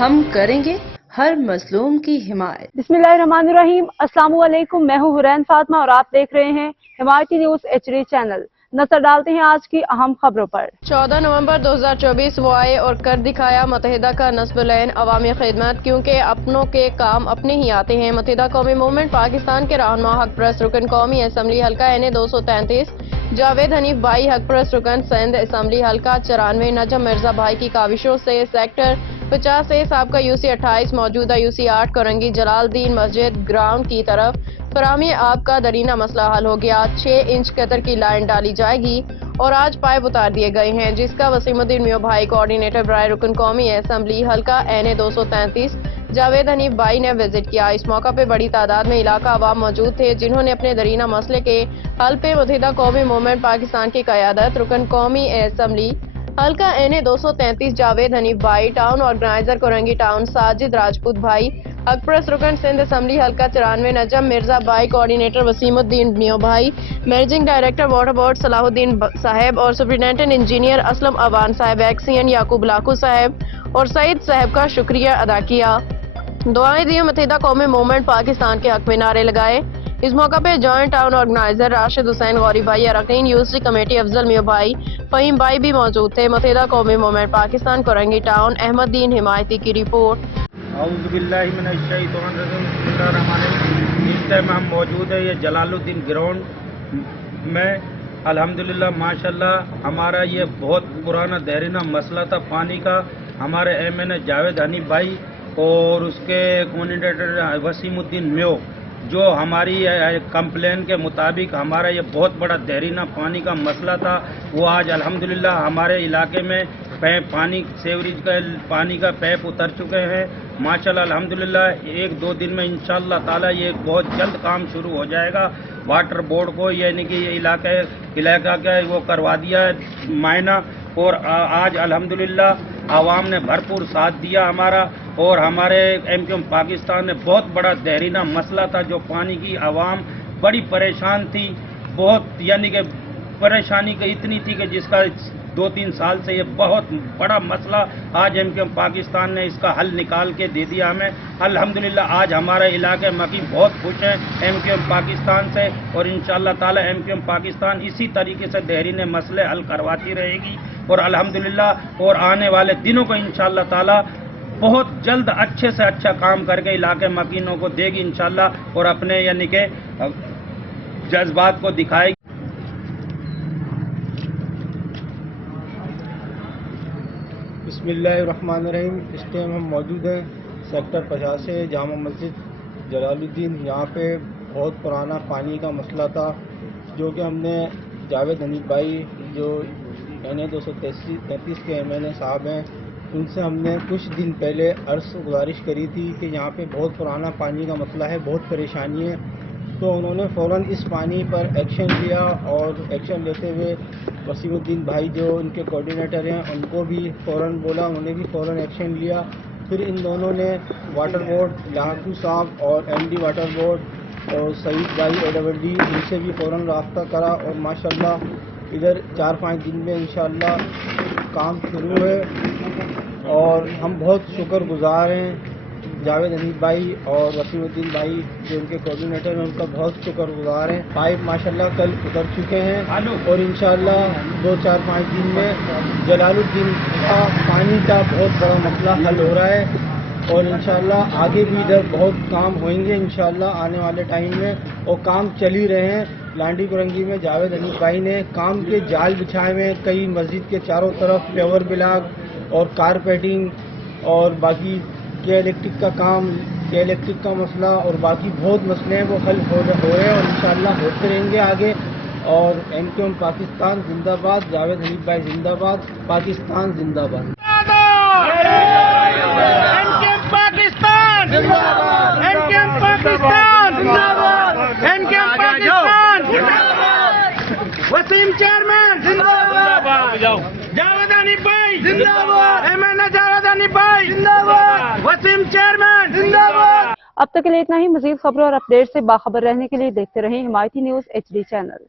ہم کریں گے ہر مظلوم کی حمایت۔ بسم اللہ الرحمن الرحیم۔ السلام علیکم، میں ہوں حرین فاطمہ اور آپ دیکھ رہے ہیں حمایتی نیوز HD چینل۔ نظر ڈالتے ہیں آج کی اہم خبروں پر۔ 14 نومبر 2024 وہ آئے اور کر دکھایا متحدہ کا نصب العین عوامی خدمت، کیونکہ اپنوں کے کام اپنے ہی آتے ہیں۔ متحدہ قومی موومنٹ پاکستان کے رہنما حق پرست رکن قومی اسمبلی حلقہ NA 233 جاوید حنیف بھائی، حق پرست رکن سندھ اسمبلی حلقہ 94 نجم مرزا بھائی کی کاوشوں سے سیکٹر 50 سے سابقہ UC 28 موجودہ UC 8 کرنگی جلال الدین مسجد گراؤنڈ کی طرف فراہمی آب کا درینہ مسئلہ حل ہو گیا۔ 6 انچ قطر کی لائن ڈالی جائے گی اور آج پائپ اتار دیے گئے ہیں، جس کا وسیم الدین میو بھائی کوآرڈینیٹر برائے رکن قومی اسمبلی حلقہ NA 233 جاوید حنیف بھائی نے وزٹ کیا۔ اس موقع پہ بڑی تعداد میں علاقہ عوام موجود تھے، جنہوں نے اپنے درینہ مسئلے کے حل پہ متحدہ قومی موومنٹ پاکستان کی قیادت رکن قومی اسمبلی حلقہ NA 233 جاوید حنیف بھائی، town organizer Korangi town Sajid Rajput بھائی، حق پرست رکن سندھ اسمبلی حلقہ 94 نجم مرزا بھائی، کوآرڈینیٹر وسیم الدین میو بھائی، مینیجنگ ڈائریکٹر واٹر بورڈ صلاح الدین صاحب اور سپرنٹینڈنٹ انجینئر اسلم اوان صاحب، ایکسین یعقوب لاکھو صاحب اور سعید صاحب کا شکریہ ادا کیا۔ دعائیں دی، متحدہ قومی موومنٹ پاکستان کے حق میں نعرے لگائے۔ اس موقع پہ جوائنٹ ٹاؤن آرگنائزر راشد حسین غوری بھائی، اراکین یونیورسٹی کمیٹی افضل میو بھائی، فہیم بھائی بھی موجود تھے۔ متحدہ قومی موومنٹ پاکستان کورنگی ٹاؤن احمد دین حمایتی کی رپورٹ۔ اعوذ باللہ من الشیطان الرجیم، بسم اللہ الرحمن الرحیم۔ اس ٹائم ہم موجود ہیں یہ جلال الدین گراؤنڈ میں۔ الحمدللہ ماشاءاللہ ہمارا یہ بہت پرانا دیرینہ مسئلہ تھا پانی کا۔ ہمارے MNA جاوید حنیف بھائی اور اس کے کوآرڈینیٹر وسیم الدین میو، جو ہماری کمپلین کے مطابق ہمارا یہ بہت بڑا دیرینہ پانی کا مسئلہ تھا، وہ آج الحمدللہ ہمارے علاقے میں پانی سیوریج کا پانی کا پیپ اتر چکے ہیں ماشاءاللہ۔ الحمدللہ 1-2 دن میں انشاءاللہ تعالی یہ بہت جلد کام شروع ہو جائے گا۔ واٹر بورڈ کو یعنی کہ یہ علاقہ کا وہ کروا دیا ہے معائنہ، اور آج الحمدللہ عوام نے بھرپور ساتھ دیا ہمارا، اور ہمارے MQM پاکستان نے بہت بڑا دیرینہ مسئلہ تھا جو پانی کی عوام بڑی پریشان تھی، بہت یعنی کہ پریشانی کا اتنی تھی کہ جس کا 2-3 سال سے یہ بہت بڑا مسئلہ آج MQM پاکستان نے اس کا حل نکال کے دے دیا ہمیں۔ الحمدللہ آج ہمارے علاقے مکی بہت خوش ہیں MQM پاکستان سے، اور انشاءاللہ تعالی MQM پاکستان اسی طریقے سے دیرینہ مسئلے حل کرواتی رہے گی، اور الحمدللہ اور آنے والے دنوں کو انشاءاللہ تعالی بہت جلد اچھے سے اچھا کام کر کے علاقے مکینوں کو دے گی انشاءاللہ، اور اپنے یعنی کہ جذبات کو دکھائے گی۔ بسم اللہ الرحمن الرحیم۔ اس ٹائم ہم موجود ہیں سیکٹر 50 سے جامع مسجد جلال الدین۔ یہاں پہ بہت پرانا پانی کا مسئلہ تھا، جو کہ ہم نے جاوید حنیف بھائی جو NA 233 کے MNA صاحب ہیں، ان سے ہم نے کچھ دن پہلے گزارش کری تھی کہ یہاں پہ بہت پرانا پانی کا مسئلہ ہے، بہت پریشانی ہے۔ تو انہوں نے فوراً اس پانی پر ایکشن لیا، اور ایکشن لیتے ہوئے وسیم الدین بھائی جو ان کے کوآرڈینیٹر ہیں ان کو بھی فوراً بولا، انہوں نے بھی فوراً ایکشن لیا۔ پھر ان دونوں نے واٹر بورڈ لاکھو صاحب اور MD واٹر بورڈ اور سعید بھائی AWD ان سے بھی فوراً رابطہ کرا، اور ماشاءاللہ ادھر 4-5 دن میں انشاءاللہ کام شروع ہے، اور ہم بہت شکر گزار ہیں جاوید حنیف بھائی اور وسیم الدین بھائی جو ان کے کوآرڈینیٹر ہیں، ان کا بہت شکر گزار ہیں۔ پائپ ماشاءاللہ کل اتر چکے ہیں، اور انشاءاللہ 2-4-5 دن میں جلال الدین کا پانی کا بہت بڑا مسئلہ حل ہو رہا ہے، اور انشاءاللہ آگے بھی ادھر بہت کام ہوئیں گے انشاءاللہ آنے والے ٹائم میں، اور کام چل ہی رہے ہیں۔ لانڈی کرنگی میں جاوید حنیف بھائی نے کام کے جال بچھائے ہوئے، کئی مسجد کے چاروں طرف پیور بلاک اور کارپیٹنگ، اور باقی کے الیکٹرک کا کام، کے الیکٹرک کا مسئلہ اور باقی بہت مسئلے ہیں وہ حل ہو رہے ہیں، اور انشاءاللہ ہوتے رہیں گے آگے۔ اور MQM پاکستان زندہ باد، جاوید حنیف بھائی زندہ باد، پاکستان زندہ باد۔ MQM پاکستان زندہ باد، MQM پاکستان زندہ باد، MQM پاکستان زندہ باد، وسیم چیئرمین زندہ باد، جاوید حنیف بھائی زندہ باد، MNA جاوید حنیف بھائی زندہ باد، وسیم چیئرمین زندہ باد۔ اب تک کے لیے اتنا ہی۔ مزید خبروں اور اپڈیٹ سے باخبر رہنے کے لیے دیکھتے رہیں حمایتی نیوز HD چینل۔